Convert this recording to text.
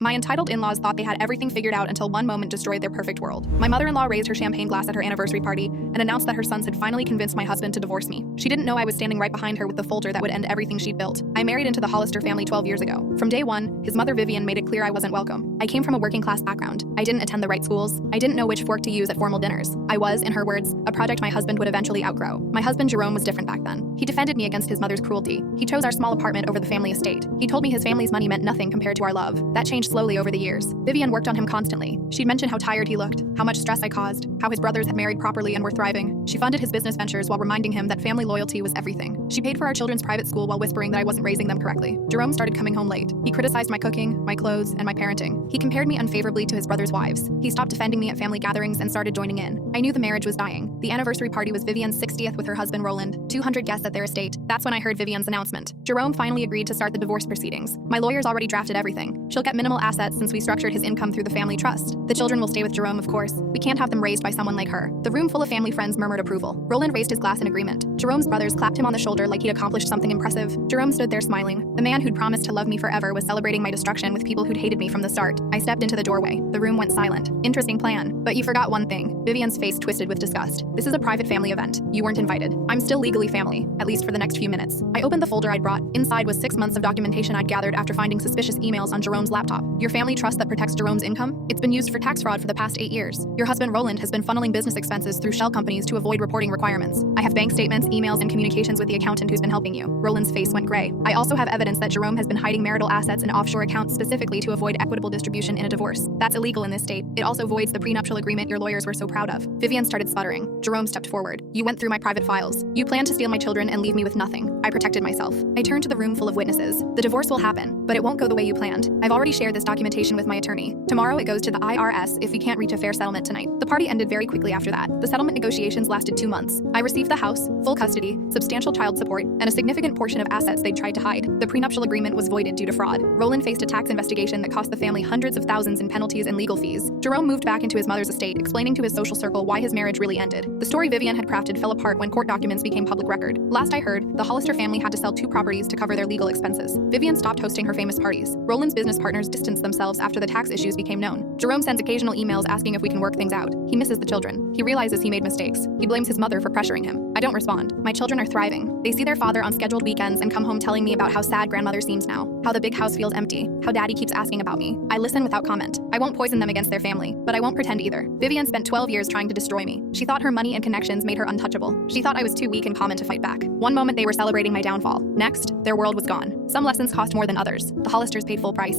My entitled in-laws thought they had everything figured out until one moment destroyed their perfect world. My mother-in-law raised her champagne glass at her anniversary party and announced that her sons had finally convinced my husband to divorce me. She didn't know I was standing right behind her with the folder that would end everything she'd built. I married into the Hollister family 12 years ago. From day one, his mother Vivian made it clear I wasn't welcome. I came from a working-class background. I didn't attend the right schools. I didn't know which fork to use at formal dinners. I was, in her words, a project my husband would eventually outgrow. My husband Jerome was different back then. He defended me against his mother's cruelty. He chose our small apartment over the family estate. He told me his family's money meant nothing compared to our love. That changed slowly over the years. Vivian worked on him constantly. She'd mention how tired he looked, how much stress I caused, how his brothers had married properly and were thriving. She funded his business ventures while reminding him that family loyalty was everything. She paid for our children's private school while whispering that I wasn't raising them correctly. Jerome started coming home late. He criticized my cooking, my clothes, and my parenting. He compared me unfavorably to his brother's wives. He stopped defending me at family gatherings and started joining in. I knew the marriage was dying. The anniversary party was Vivian's 60th with her husband Roland, 200 guests at their estate. That's when I heard Vivian's announcement. Jerome finally agreed to start the divorce proceedings. My lawyers already drafted everything. She'll get minimal assets since we structured his income through the family trust. The children will stay with Jerome, of course. We can't have them raised by someone like her. The room full of family friends murmured approval. Roland raised his glass in agreement. Jerome's brothers clapped him on the shoulder like he'd accomplished something impressive. Jerome stood there smiling. The man who'd promised to love me forever was celebrating my destruction with people who'd hated me from the start. I stepped into the doorway. The room went silent. Interesting plan. But you forgot one thing. Vivian's face twisted with disgust. This is a private family event. You weren't invited. I'm still legally family, at least for the next few minutes. I opened the folder I'd brought. Inside was 6 months of documentation I'd gathered after finding suspicious emails on Jerome's laptop. Your family trust that protects Jerome's income? It's been used for tax fraud for the past 8 years. Your husband Roland has been funneling business expenses through shell companies to avoid reporting requirements. I have bank statements, emails, and communications with the accountant who's been helping you. Roland's face went gray. I also have evidence that Jerome has been hiding marital assets in offshore accounts specifically to avoid equitable distribution in a divorce. That's illegal in this state. It also voids the prenuptial agreement your lawyers were so proud of. Vivian started sputtering. Jerome stepped forward. You went through my private files. You planned to steal my children and leave me with nothing. I protected myself. I turned to the room full of witnesses. The divorce will happen, but it won't go the way you planned. I've already shared this documentation with my attorney. Tomorrow it goes to the IRS if we can't reach a fair settlement tonight. The party ended very quickly after that. The settlement negotiations lasted 2 months. I received the house, full custody, substantial child support, and a significant portion of assets they'd tried to hide. The prenuptial agreement was voided due to fraud. Roland faced a tax investigation that cost the family hundreds of thousands in penalties and legal fees. Jerome moved back into his mother's estate, explaining to his social circle why his marriage really ended. The story Vivian had crafted fell apart when court documents became public record. Last I heard, the Hollister family had to sell 2 properties to cover their legal expenses. Vivian stopped hosting her famous parties. Roland's business partners distanced themselves after the tax issues became known. Jerome sends occasional emails asking if we can work things out. He misses the children. He realizes he made mistakes. He blames his mother for pressuring him. I don't respond. My children are thriving. They see their father on scheduled weekends and come home telling me about how sad grandmother seems now, how the big house feels empty, how daddy keeps asking about me. I listen without comment. I won't poison them against their family, but I won't pretend either. Vivian spent 12 years trying to destroy me. She thought her money and connections made her untouchable. She thought I was too weak and common to fight back. One moment they were celebrating my downfall. Next, their world was gone. Some lessons cost more than others. The Hollisters paid full price.